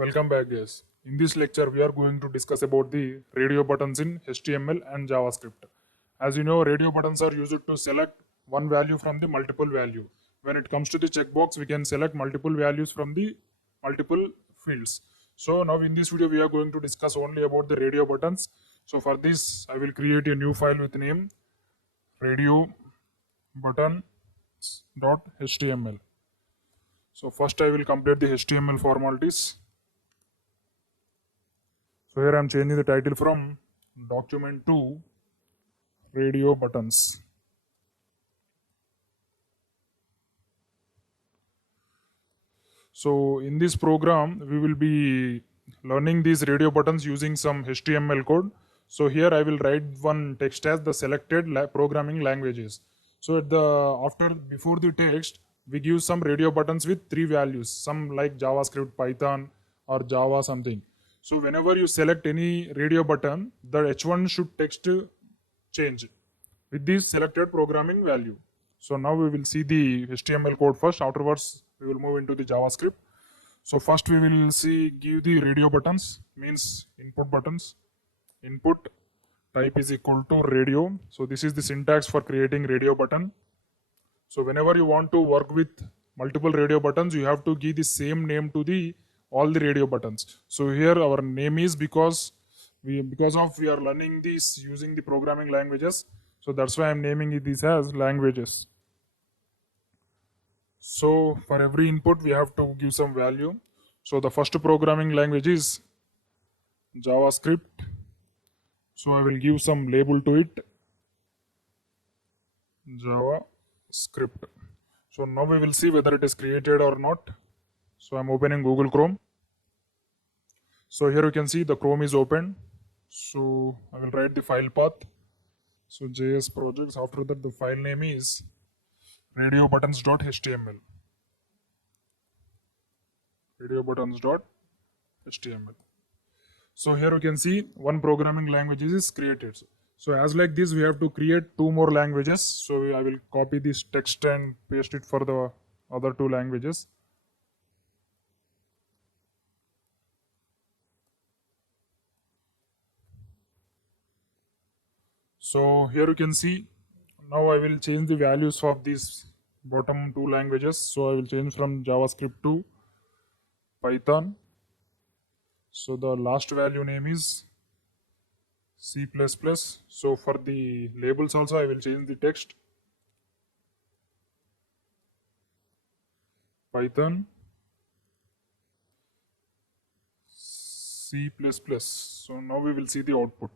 Welcome back, guys. In this lecture, we are going to discuss about the radio buttons in HTML and JavaScript. As you know, radio buttons are used to select one value from the multiple value. When it comes to the checkbox, we can select multiple values from the multiple fields. So now in this video, we are going to discuss only about the radio buttons. So for this, I will create a new file with name radio buttons.html. So first I will complete the HTML formalities. So here I am changing the title from document to radio buttons. So in this program, we will be learning these radio buttons using some HTML code. So here I will write one text as the selected programming languages. So before the text, we give some radio buttons with three values, some like JavaScript, Python, or Java something. So whenever you select any radio button, the H1 should text change with this selected programming value. So now we will see the HTML code first. Afterwards, we will move into the JavaScript. So first we will give the radio buttons, means input buttons. Input type is equal to radio. So this is the syntax for creating radio button. So whenever you want to work with multiple radio buttons, you have to give the same name to all the radio buttons. So here our name is because we are learning this using the programming languages. So that's why I'm naming this as languages. So for every input we have to give some value. So the first programming language is JavaScript. So I will give some label to it, JavaScript. So now we will see whether it is created or not. So I'm opening Google Chrome. So here you can see the Chrome is open. So I will write the file path. So JS projects. After that, the file name is radiobuttons.html. Radiobuttons.html. So here you can see one programming language is created. So as like this, we have to create two more languages. So I will copy this text and paste it for the other two languages. So here you can see, now I will change the values of these bottom two languages. So I will change from JavaScript to Python. So the last value name is C++. So for the labels also I will change the text Python C++. So now we will see the output.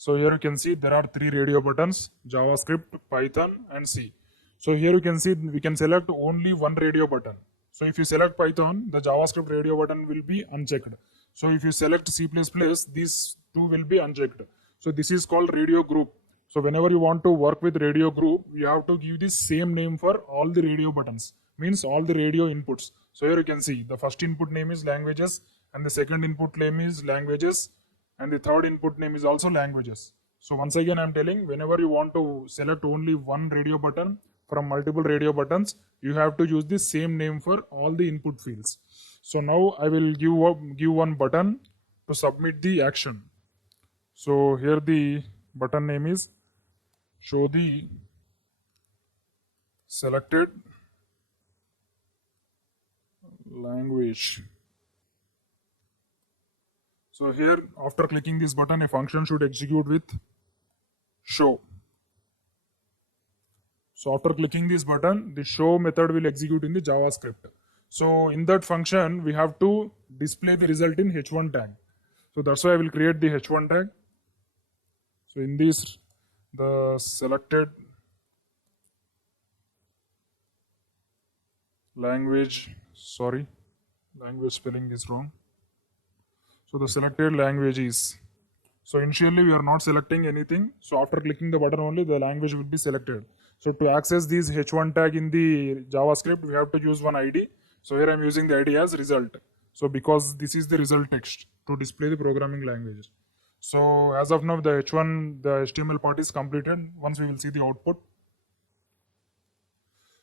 So here you can see there are three radio buttons, JavaScript, Python and C. So here you can see we can select only one radio button. So if you select Python, the JavaScript radio button will be unchecked. So if you select C++, these two will be unchecked. So this is called radio group. So whenever you want to work with radio group, you have to give the same name for all the radio buttons, means all the radio inputs. So here you can see the first input name is languages and the second input name is languages and the third input name is also languages. So once again I'm telling, whenever you want to select only one radio button from multiple radio buttons, you have to use the same name for all the input fields. So now I will give one button to submit the action. So here the button name is show the selected language. So here after clicking this button, a function should execute with show. So after clicking this button, the show method will execute in the JavaScript. So in that function, we have to display the result in h1 tag. So that's why I will create the h1 tag. So in this, the selected language spelling is wrong. So the selected language is, so initially we are not selecting anything. So after clicking the button only, the language will be selected. So to access this h1 tag in the JavaScript, we have to use one ID. So here I'm using the ID as result. So because this is the result text to display the programming language. So as of now, the H1, the HTML part is completed. Once we will see the output.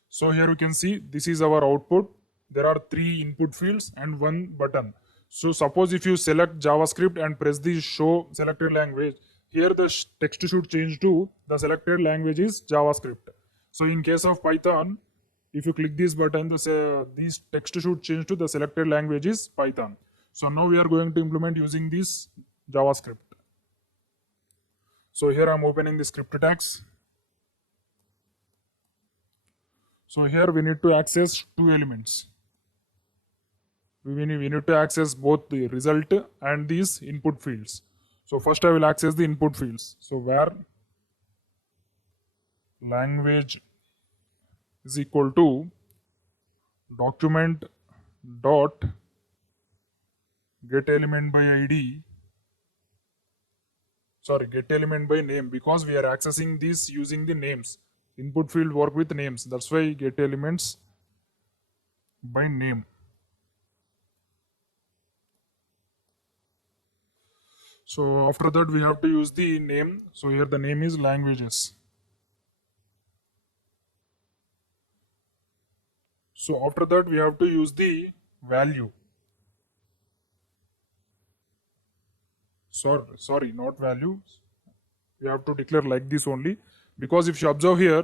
So here you can see this is our output. there are 3 input fields and 1 button. So suppose if you select JavaScript and press the show selected language, here the text should change to the selected language is JavaScript. So in case of Python, if you click this button, this text should change to the selected language is Python. So now we are going to implement using this JavaScript. So here I'm opening the script tags. So here we need to access 2 elements. We need to access both the result and these input fields. So first I will access the input fields. So where language is equal to document dot get element by id, get element by name, because we are accessing this using the names. Input field work with names, that's why get elements by name. So after that we have to use the name. So here the name is languages. So after that we have to use the value. Sorry, not value. We have to declare like this only, because if you observe here,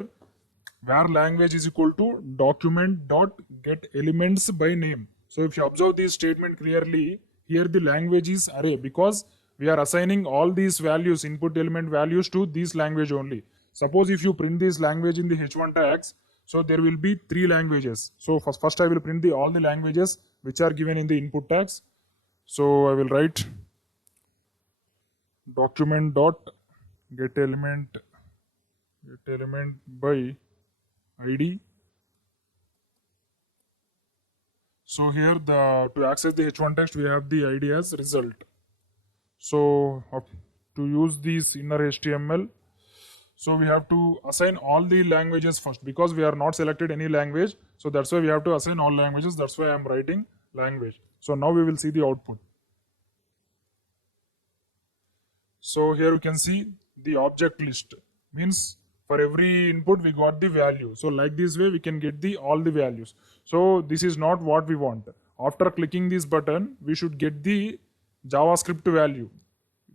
where language is equal to document dot get elements by name. So if you observe this statement clearly, here the language is array, because we are assigning all these values, input element values, to this language only. Suppose if you print this language in the h1 tags, so there will be 3 languages. So first I will print all the languages which are given in the input tags. So I will write document dot get element by id. So here to access the h1 text we have the id as result. So to use this inner HTML, so we have to assign all the languages first, because we are not selected any language. So that's why we have to assign all languages. That's why I am writing language. So now we will see the output. So here you can see the object list, means for every input we got the value. So like this way we can get all the values. So this is not what we want. After clicking this button, we should get the JavaScript value.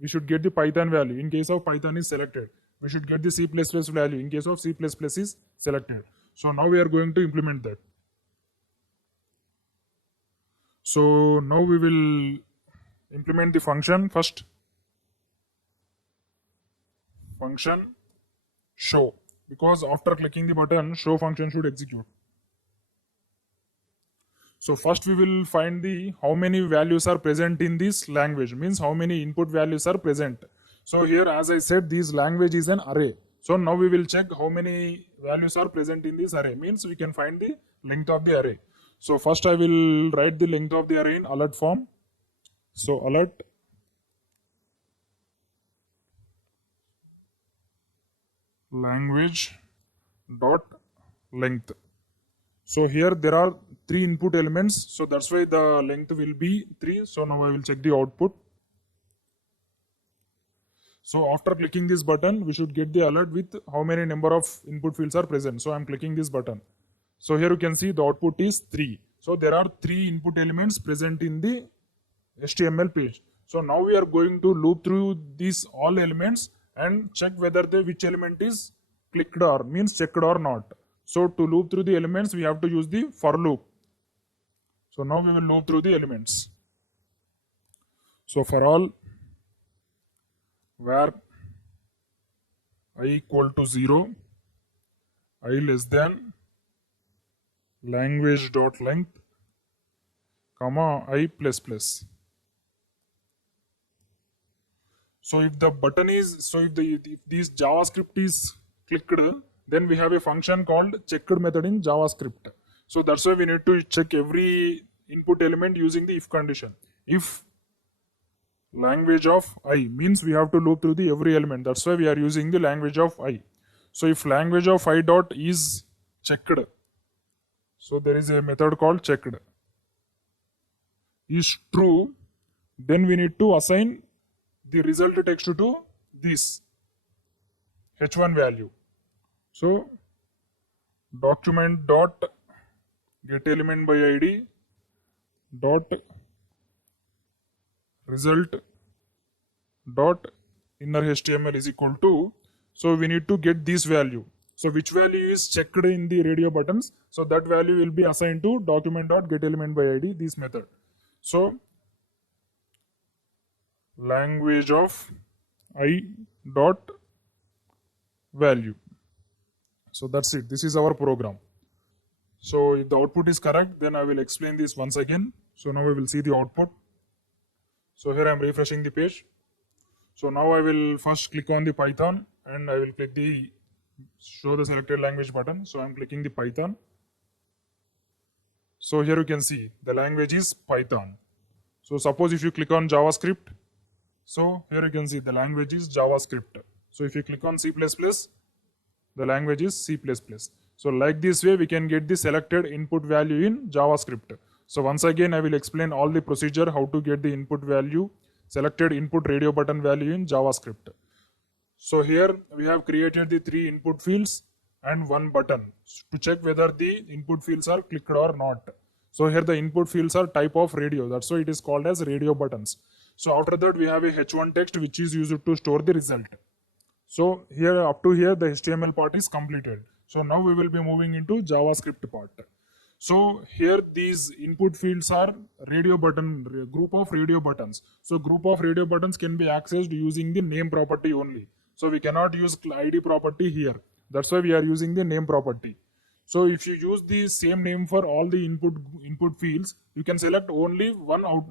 We should get the Python value in case of Python is selected. We should get the C++ value in case of C++ is selected. So now we are going to implement that. So now we will implement the function first. Function show, because after clicking the button, show function should execute. So first we will find how many values are present in this language, means how many input values are present. So here, as I said, this language is an array. So now we will check how many values are present in this array, means we can find the length of the array. So first I will write the length of the array in alert form. So alert language dot length. So here there are 3 input elements, so that's why the length will be 3. So now I will check the output. So after clicking this button, we should get the alert with how many number of input fields are present. So I'm clicking this button. So here you can see the output is 3. So there are 3 input elements present in the HTML page. So now we are going to loop through these all elements and check whether which element is clicked or means checked or not. So to loop through the elements, we have to use the for loop. So now we will loop through the elements. So for all where I equal to 0, I less than language dot length, comma I plus plus. So if the button is, if this JavaScript is clicked, then we have a function called checked method in JavaScript. So that's why we need to check every input element using the if condition. If language of I means we have to loop through the every element. That's why we are using the language of I. So if language of I dot is checked, so there is a method called checked, is true, then we need to assign the result text to this h1 value. So document dot get element by id dot result dot inner html is equal to, so we need to get this value. So which value is checked in the radio buttons, so that value will be assigned to document dot get element by id, this method. So language of I dot value. So that's it, this is our program. So if the output is correct, then I will explain this once again. So now we will see the output. So here I am refreshing the page. So now I will first click on the Python and I will click the show the selected language button. So I am clicking the Python. So here you can see the language is Python. So suppose if you click on JavaScript, so here you can see the language is JavaScript. So if you click on C++, the language is C++. So like this way we can get the selected input value in JavaScript. So once again I will explain all the procedure how to get the input value, selected input radio button value in JavaScript. So here we have created the 3 input fields and 1 button to check whether the input fields are clicked or not. So here the input fields are type of radio, that's why it is called as radio buttons. So after that we have a h1 text which is used to store the result. So here up to here the HTML part is completed. So now we will be moving into JavaScript part. So here these input fields are radio button, group of radio buttons. So group of radio buttons can be accessed using the name property only. So we cannot use ID property here. That's why we are using the name property. So if you use the same name for all the input fields, you can select only one out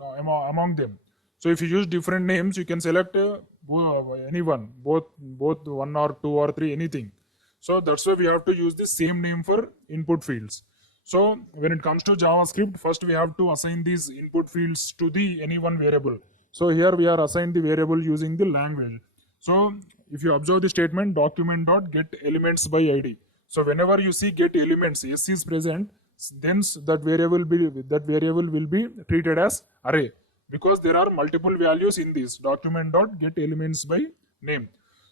among them. So if you use different names, you can select anyone, both 1 or 2 or 3, anything. So that's why we have to use the same name for input fields. So when it comes to JavaScript, first we have to assign these input fields to the any one variable. So here we are assigned the variable using the language. So if you observe the statement document dot get elements by id. So whenever you see get elements, s is present, then that variable will be treated as array, because there are multiple values in this document dot get elements by name.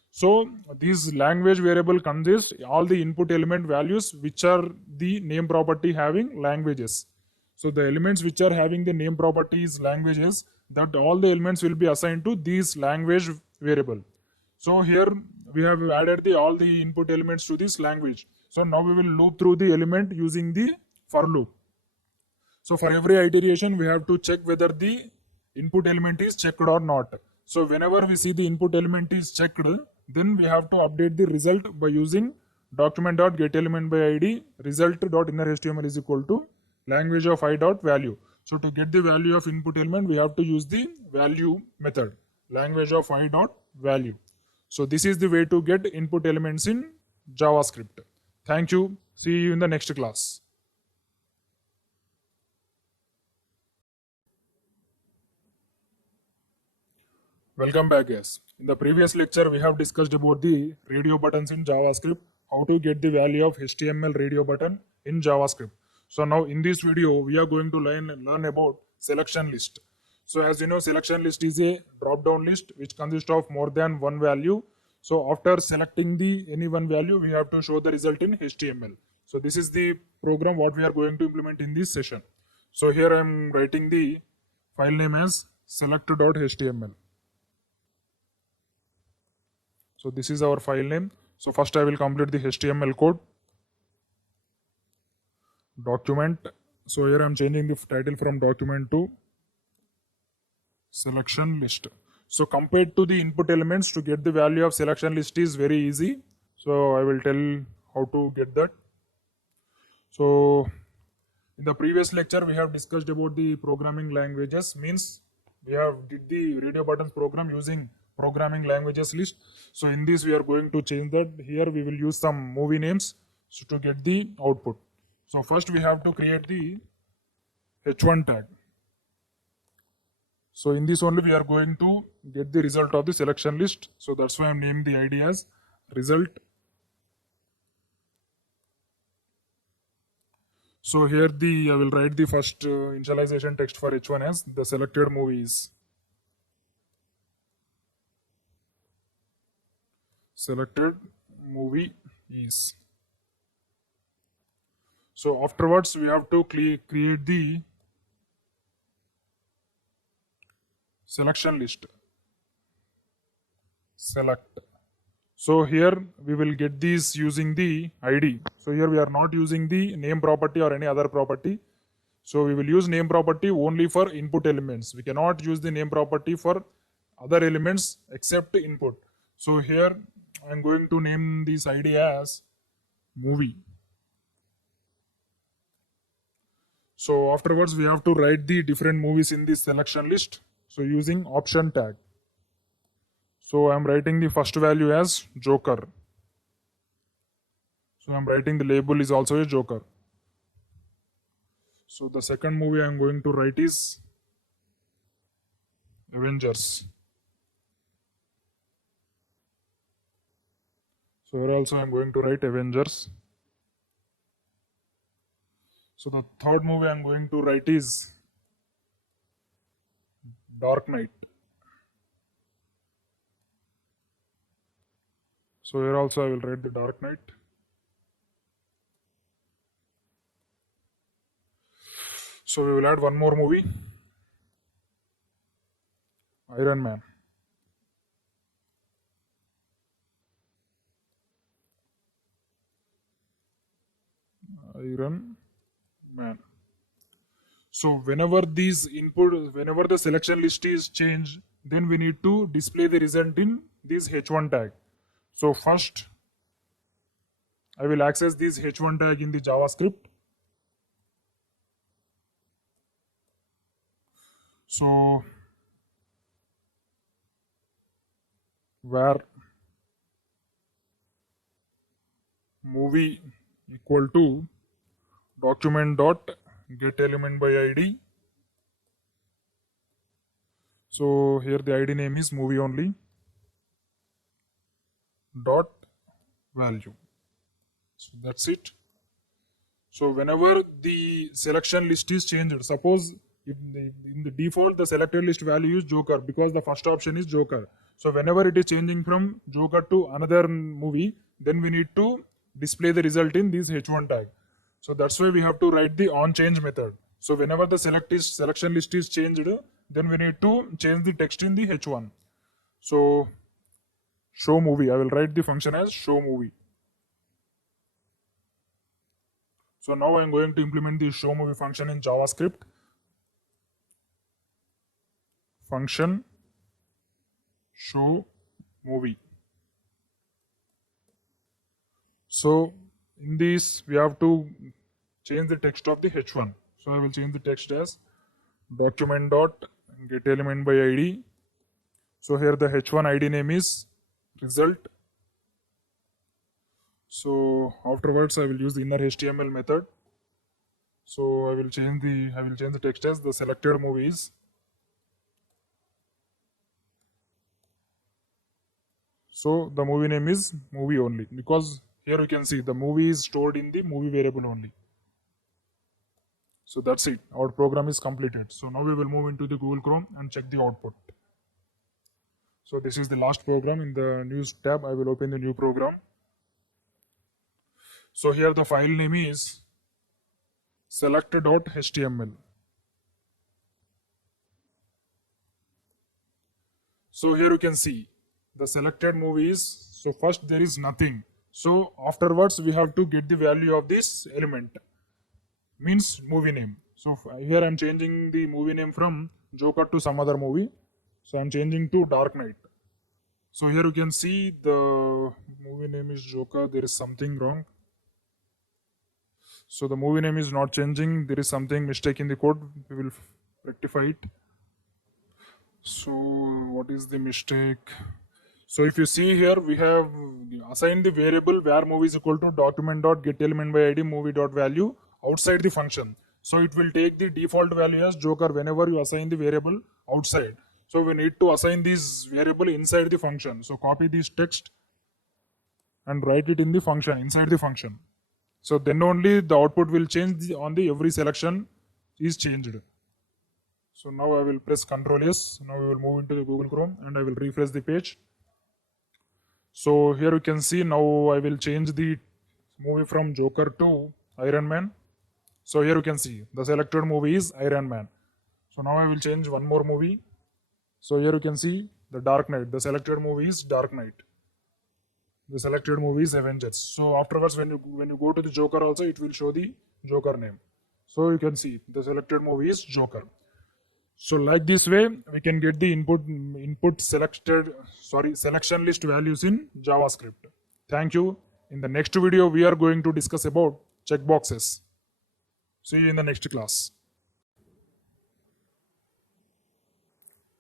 So this language variable consists all the input element values which are the name property having languages. So the elements which are having the name properties languages, that all the elements will be assigned to this language variable. So here we have added all the input elements to this language. So now we will loop through the element using the for loop. So for every iteration we have to check whether the input element is checked or not. So whenever we see the input element is checked, then we have to update the result by using document.getElementById result.innerHTML is equal to language of i.value. So to get the value of input element, we have to use the value method, language of i.value. So this is the way to get input elements in JavaScript. Thank you. See you in the next class. Welcome back, guys. In the previous lecture, we have discussed about the radio buttons in JavaScript, how to get the value of HTML radio button in JavaScript. So now in this video, we are going to learn about selection list. So as you know, selection list is a drop-down list which consists of more than one value. So after selecting the any one value, we have to show the result in HTML. So this is the program what we are going to implement in this session. So here I am writing the file name as select.html. So this is our file name. So first I will complete the HTML code. Document. So here I am changing the title from document to selection list. So compared to the input elements, to get the value of selection list is very easy. So I will tell how to get that. So in the previous lecture, we have discussed about the programming languages. Means we have did the radio buttons program using programming languages list. So in this we are going to change that. Here we will use some movie names to get the output. So first we have to create the h1 tag. So in this only we are going to get the result of the selection list. So that's why I'm naming the ID as result. So here I will write the first initialization text for h1 as the selected movies. Selected movie is. So afterwards we have to create the selection list. Select. So here we will get these using the ID. So here we are not using the name property or any other property. So we will use name property only for input elements. We cannot use the name property for other elements except input. So here I am going to name this ID as movie. So afterwards we have to write the different movies in this selection list. So using option tag. So I am writing the first value as Joker. So I am writing the label is also a Joker. So the second movie I am going to write is Avengers. So here also I am going to write Avengers. So the third movie I am going to write is Dark Knight. So here also I will write the Dark Knight. So we will add one more movie, Iron Man. Iron Man. So whenever whenever the selection list is changed, then we need to display the result in this h1 tag. So first, I will access this h1 tag in the JavaScript. So where movie equal to document dot get element by ID. So here the ID name is movie only dot value. So that's it. So whenever the selection list is changed, suppose if in the default the selected list value is Joker because the first option is Joker. So whenever it is changing from Joker to another movie, then we need to display the result in this h1 tag. So that's why we have to write the onChange method. So whenever the selection list is changed, then we need to change the text in the h1. So show movie, I will write the function as show movie. So now I am going to implement the show movie function in JavaScript. Function show movie. So in this we have to change the text of the h1. So I will change the text as document dot get element by ID. So here the h1 ID name is result. So afterwards I will use the inner HTML method. So I will change the text as the selected movies. So the movie name is movie only because here you can see the movie is stored in the movie variable only. So that's it. Our program is completed. So now we will move into the Google Chrome and check the output. So this is the last program. In the news tab, I will open the new program. So here the file name is select.html. So here you can see the selected movies. So first there is nothing. So afterwards we have to get the value of this element, means movie name. So here I am changing the movie name from Joker to some other movie. So I am changing to Dark Knight. So here you can see the movie name is Joker. There is something wrong. So the movie name is not changing. There is something mistake in the code. We will rectify it. So what is the mistake? So if you see here, we have assigned the variable where movie is equal to document.getElement by ID movie.value outside the function. So it will take the default value as Joker whenever you assign the variable outside. So we need to assign this variable inside the function. So copy this text and write it in the function, inside the function. So then only the output will change on the every selection is changed. So now I will press Ctrl S. Now we will move into the Google Chrome and I will refresh the page. So here you can see now I will change the movie from Joker to Iron Man. So here you can see the selected movie is Iron Man. So now I will change one more movie. So here you can see the Dark Knight. The selected movie is Dark Knight. The selected movie is Avengers. So afterwards, when you go to the Joker also, it will show the Joker name. So you can see the selected movie is Joker. So like this way, we can get the selection list values in JavaScript. Thank you. In the next video, we are going to discuss about checkboxes. See you in the next class.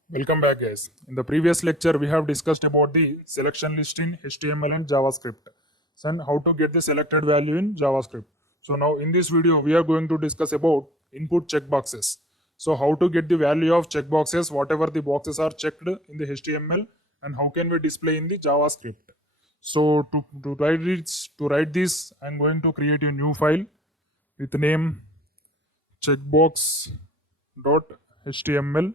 Welcome back, guys. In the previous lecture, we have discussed about the selection list in HTML and JavaScript and how to get the selected value in JavaScript. So now in this video, we are going to discuss about input checkboxes. So how to get the value of checkboxes, whatever the boxes are checked in the HTML, and how can we display in the JavaScript. So to write this, I'm going to create a new file with name checkbox.html.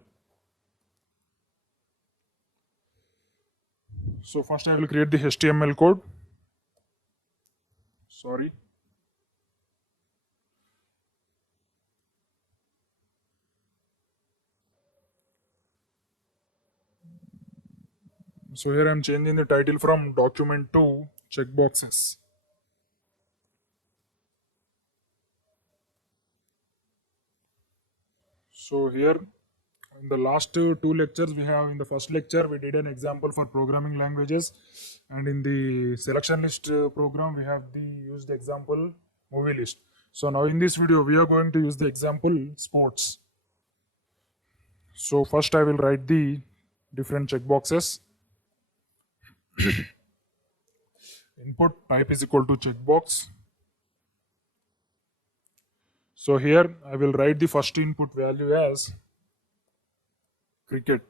So first I will create the HTML code. Sorry. So here I am changing the title from document to checkboxes. So here in the last two lectures we have, in the first lecture we did an example for programming languages, and in the selection list program we have used the example movie list. So now in this video we are going to use the example sports. So first I will write the different checkboxes. Input type is equal to checkbox. So here I will write the first input value as cricket.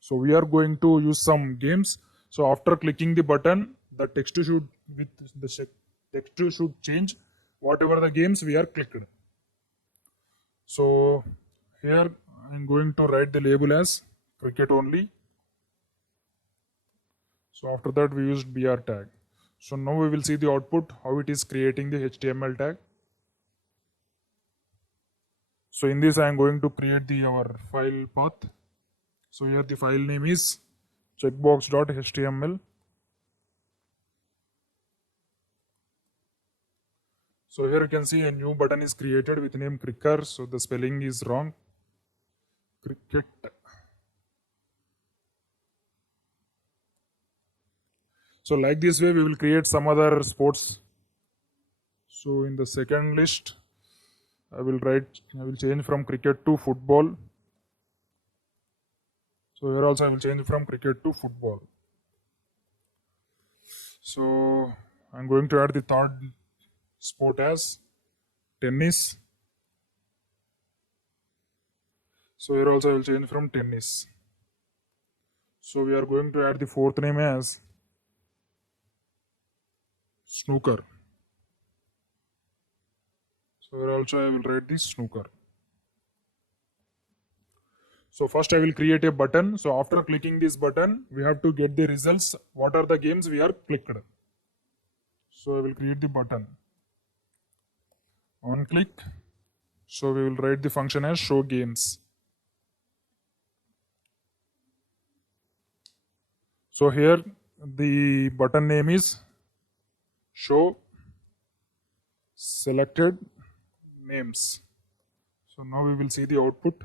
So we are going to use some games. So after clicking the button, the text should change whatever the games we are clicked. So here I'm going to write the label as cricket only. So after that we used br tag. So now we will see the output, how it is creating the HTML tag. So in this I am going to create our file path. So here the file name is checkbox.html. So here you can see a new button is created with name Cricker. So the spelling is wrong. Cricket. So like this way we will create some other sports. So in the second list, I will change from cricket to football. So here also I will change from cricket to football. So I'm going to add the third sport as tennis. So here also I will change from tennis. So we are going to add the fourth name as snooker. So here also I will write this snooker. So first I will create a button. So after clicking this button, we have to get the results. What are the games we are clicked? So I will create the button. On click. So we will write the function as show games. So here the button name is show selected names. So now we will see the output.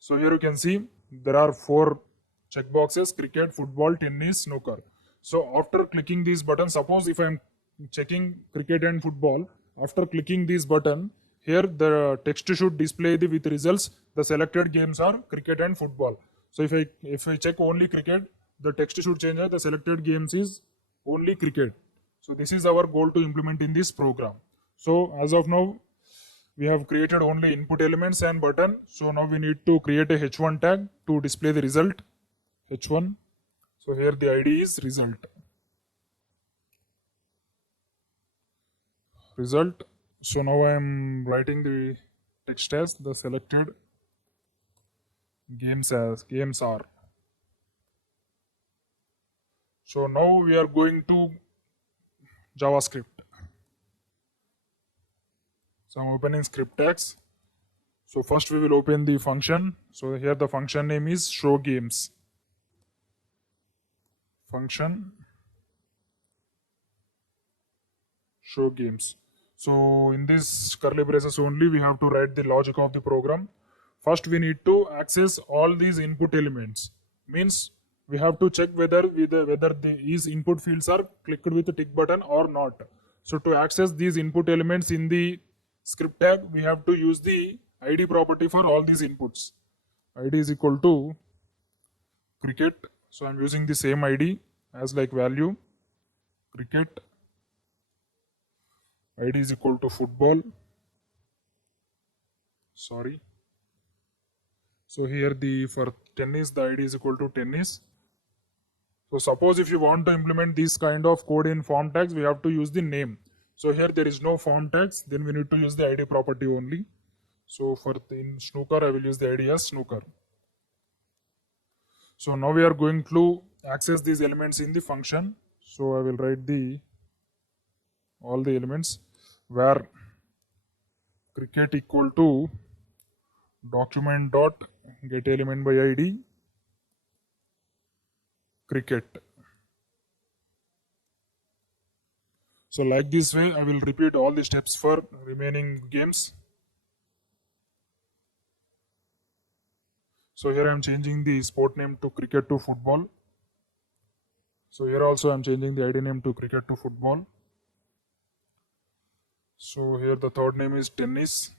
So here you can see there are 4 checkboxes: cricket, football, tennis, snooker. So after clicking these buttons, suppose if I am checking cricket and football, after clicking this button, here the text should display with results. The selected games are cricket and football. So if I check only cricket, the text should change as the selected games is only cricket. So this is our goal to implement in this program. So as of now, we have created only input elements and button. So now we need to create a h1 tag to display the result. h1. So here the ID is result. Result. So now I am writing the text as the selected games are. So now we are going to JavaScript. So I'm opening script tags. So first we will open the function. So here the function name is show games. Function show games. So in this curly braces only we have to write the logic of the program. First we need to access all these input elements. Means we have to check whether these input fields are clicked with the tick button or not. So to access these input elements in the script tag, we have to use the id property for all these inputs. Id is equal to cricket. So I'm using the same id as like value. Cricket. Id is equal to football. Sorry. So here for tennis, the id is equal to tennis. So suppose if you want to implement this kind of code in form tags, we have to use the name. So here there is no form tags, then we need to use the id property only. So in snooker, I will use the id as snooker. So now we are going to access these elements in the function. So I will write all the elements where cricket equal to document dot get element by id cricket. So like this way, I will repeat all the steps for remaining games. So here I am changing the sport name to cricket to football. So here also I am changing the id name to cricket to football. So here the third name is tennis.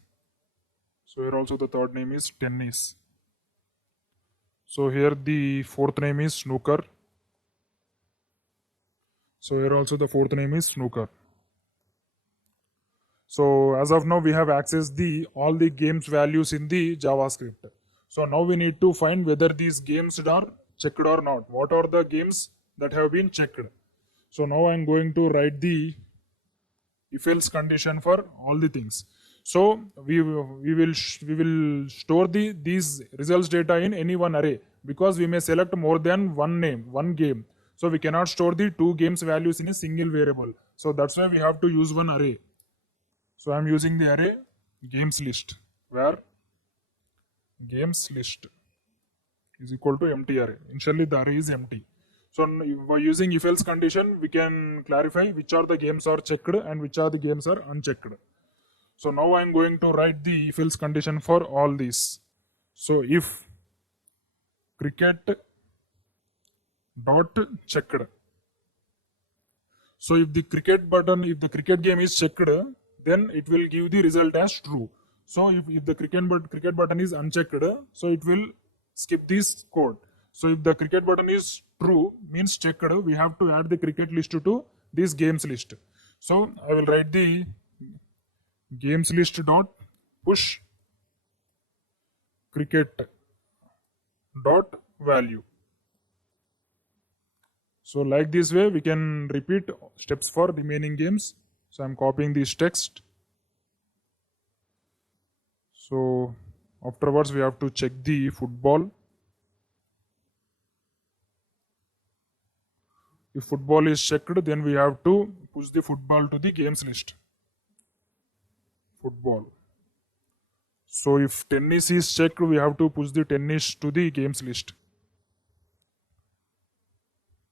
So here also the third name is tennis. So here the fourth name is snooker. So here also the fourth name is snooker. So as of now we have accessed all the games values in the JavaScript. So now we need to find whether these games are checked or not. What are the games that have been checked? So now I am going to write the if else condition for all the things. So we will store these results data in any one array, because we may select more than one game. So we cannot store the two games values in a single variable. So that's why we have to use one array. So I'm using the array games list, where games list is equal to empty array. Initially the array is empty. So by using if else condition, we can clarify which are the games are checked and which are the games are unchecked. So now I'm going to write the if else condition for all these. So if cricket dot checked. So if the cricket game is checked, then it will give the result as true. So if the cricket button is unchecked, so it will skip this code. So if the cricket button is true, means checked, we have to add the cricket list to this games list. So I will write the games list dot push cricket dot value. So like this way we can repeat steps for remaining games. So I'm copying this text. So afterwards we have to check the football. If football is checked, then we have to push the football to the games list. Football. So if tennis is checked, we have to push the tennis to the games list.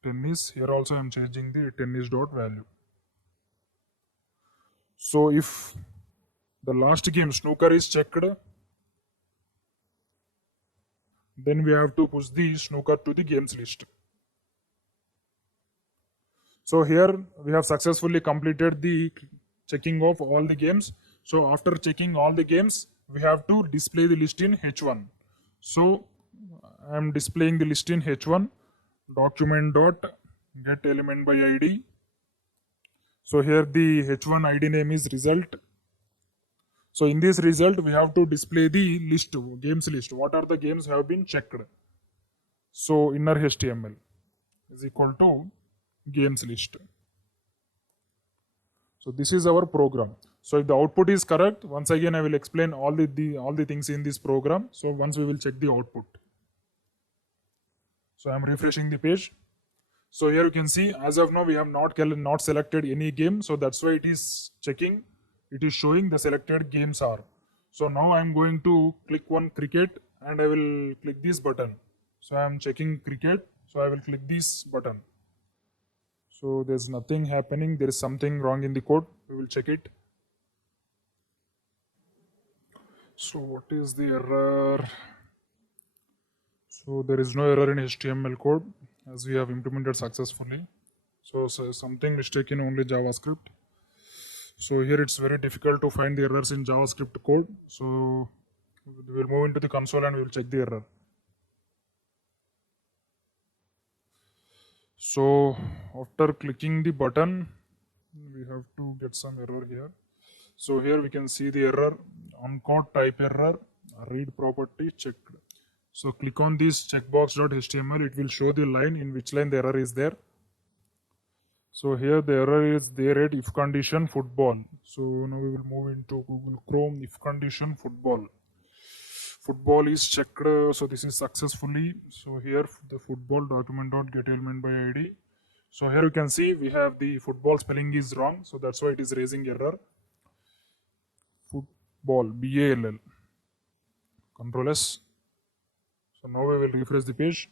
Tennis. Here also I am changing the tennis dot value. So if the last game snooker is checked, then we have to push the snooker to the games list. So here we have successfully completed the checking of all the games. So after checking all the games, we have to display the list in H1. So I am displaying the list in H1. Document dot get element by id. So here the H1 id name is result. So in this result, we have to display the list, games list. What are the games have been checked? So inner HTML is equal to games list. So this is our program. So if the output is correct, once again I will explain all the things in this program. So once we will check the output. So I am refreshing the page. So here you can see, as of now we have not selected any game. So that's why it is checking. it is showing the selected games are. So now I am going to click on cricket and I will click this button. So I am checking cricket, so I will click this button. So there's nothing happening, there is something wrong in the code, we will check it. So what is the error? So there is no error in HTML code as we have implemented successfully. So something mistaken only JavaScript. So here it's very difficult to find the errors in JavaScript code. So we will move into the console and we will check the error. So after clicking the button, we have to get some error here. So here we can see the error, uncaught type error, read property checked. So click on this checkbox.html, it will show the line in which line the error is there. So here the error is there at if condition football. So now we will move into Google Chrome, if condition football. Football is checked, so this is successfully. So here the football document.getElement by ID. So here you can see we have the football spelling is wrong, so that's why it is raising error. Football, BALL. Control S. So now we will refresh the page.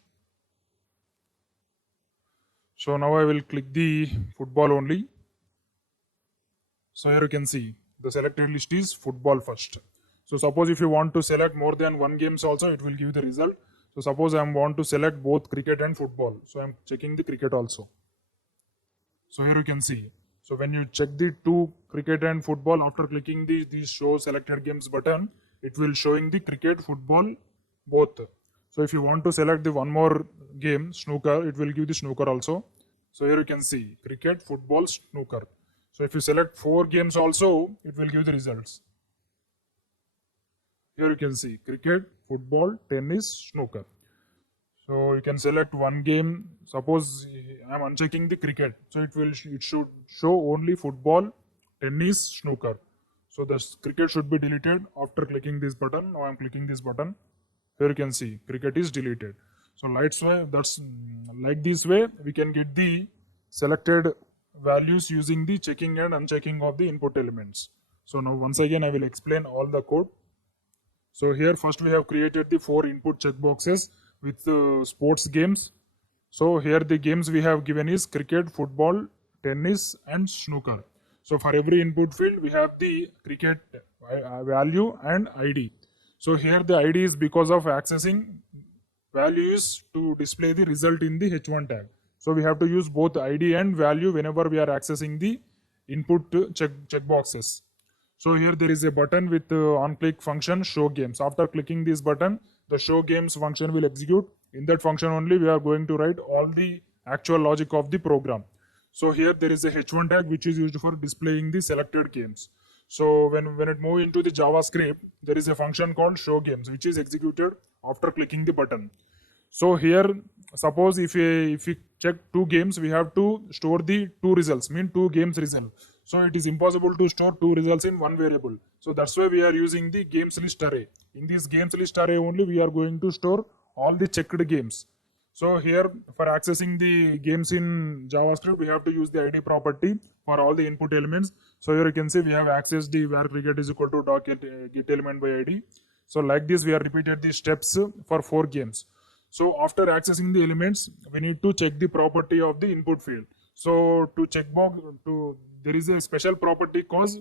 So now I will click the football only. So here you can see the selected list is football first. So suppose if you want to select more than one games also, it will give the result. So suppose I want to select both cricket and football. So I'm checking the cricket also. So here you can see. So when you check the two cricket and football, after clicking the show selected games button, it will showing the cricket, football, both. So if you want to select the one more game, snooker, it will give the snooker also. So here you can see cricket, football, snooker. So if you select 4 games also, it will give the results. Here you can see cricket, football, tennis, snooker. So you can select one game. Suppose I am unchecking the cricket, so it should show only football, tennis, snooker. So the cricket should be deleted after clicking this button. Now I am clicking this button. Here you can see cricket is deleted. So that's like this way we can get the selected values using the checking and unchecking of the input elements. So now once again I will explain all the code. So here first we have created the 4 input checkboxes with sports games. So here the games we have given is cricket, football, tennis and snooker. So for every input field we have the cricket value and ID. So here the ID is because of accessing, value is to display the result in the H1 tag. So we have to use both ID and value whenever we are accessing the input checkboxes. So here there is a button with on-click function show games. After clicking this button, the show games function will execute. In that function only we are going to write all the actual logic of the program. So here there is a H1 tag which is used for displaying the selected games. So when it moves into the JavaScript, there is a function called show games which is executed after clicking the button. So here suppose if we check 2 games, we have to store the 2 results, mean 2 games result. So it is impossible to store 2 results in one variable. So that's why we are using the games list array. In this games list array only we are going to store all the checked games. So here for accessing the games in JavaScript, we have to use the ID property for all the input elements. So here you can see we have accessed the where cricket is equal to get element by ID. So like this we have repeated the steps for 4 games. So after accessing the elements, we need to check the property of the input field. So to there is a special property called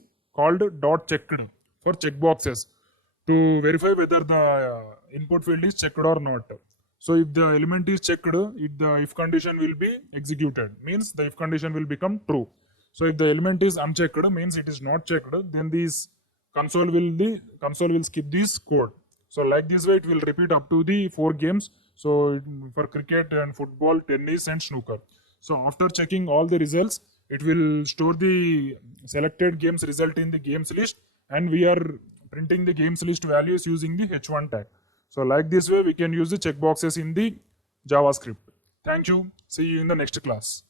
.checked for checkboxes to verify whether the input field is checked or not. So if the element is checked, the if condition will be executed, means the if condition will become true. So if the element is unchecked, means it is not checked, then this console will skip this code. So like this way it will repeat up to the 4 games. So for cricket and football, tennis and snooker. So after checking all the results, it will store the selected games result in the games list, and we are printing the games list values using the H1 tag. So like this way we can use the checkboxes in the JavaScript. Thank you. See you in the next class.